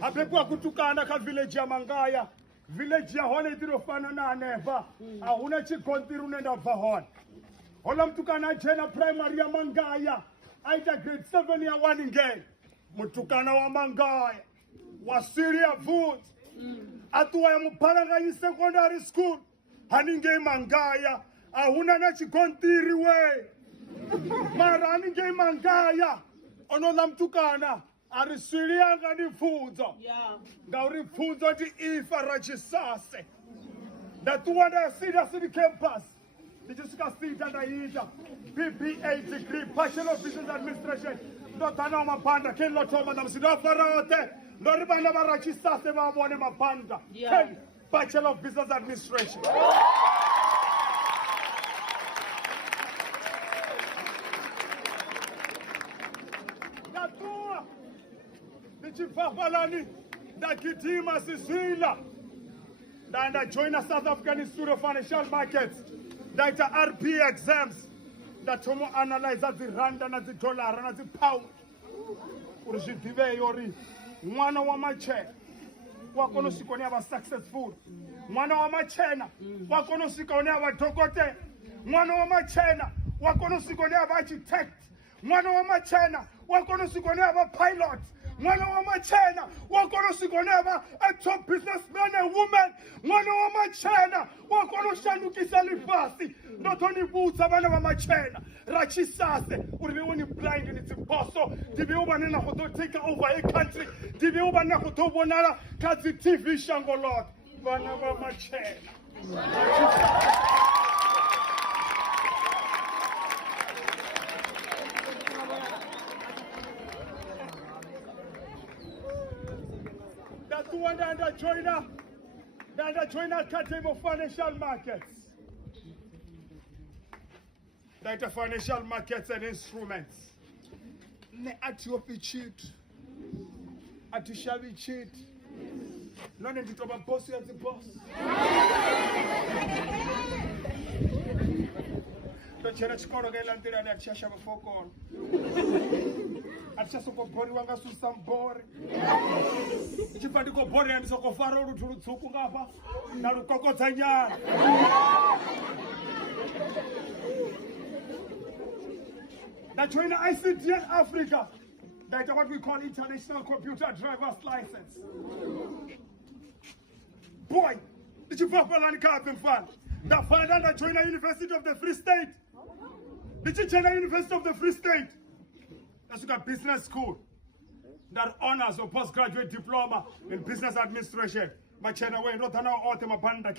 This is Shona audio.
Abekwa kutukana ka village ya Mangaya. Village ya hone itirofana na neva. Ahuna chikontiri unenda vahona. Hola mtukana jena primary ya Mangaya. Aita grade 7 ya Waningay. Mtukana wa Mangaya. Wasiria vote. Atuwa ya Muparanganyi secondary school. Haningay Mangaya. Ahuna na chikontiri we. Mara haningay Mangaya. Onola mtukana. Arisilianga ni fuzo. Ngauri fuzo di ifa rachisase. Natuwanda sida city campus. Dijisuka sita na ita. PPA degree, Bachelor of Business Administration. Ndotana mapanda, kelo toma na msido faraote. Ndoribana barachisase mabone mapanda. Bachelor of Business Administration. Natua. Nichifafalani. Ndakitima sisila. Nda join a South African Institute of Financial Markets. Ndaita RP exams. Ndatomo analyze the randa na the dollar na the pound. Urishitibe yori. Mwana wa mache. Wakono sikoni aba successful. Mwana wa machena. Wakono sikoni aba dokote. Mwana wa machena. Wakono sikoni aba architect. Mwana wa machena. Wakono sikoni aba pilot. Mwana wa machena. Wakono sikoni aba a top businessman and woman. Mwana wa machena. Wakono shanukisa lifasi. Ndotoni boots abana wa machena. Rachisase. Uribe woni blind and it's impossible. Dibe uba nena koto take over a country. Dibe uba nena koto bonala kazi TV shangolot. Bana wa machena. That's the one that join our category of financial markets. That financial markets and instruments. Ne atiopi cheat. Atishabi cheat. No need to talk about boss as the boss. The church corner gelantira na chasha before. Acha soko bori wanga susam bori. Ichipandi ko bori and soko faro rutsuku ngapa na rukokotsa nyana. That join ICT in Africa. That's what we call International Computer Driver's License. Boy, did you pop on Carpin fan? That father that joined the University of the Free State. Did you join the University of the Free State? That's a business school that honors or postgraduate diploma in business administration. But China way not an autumn banda.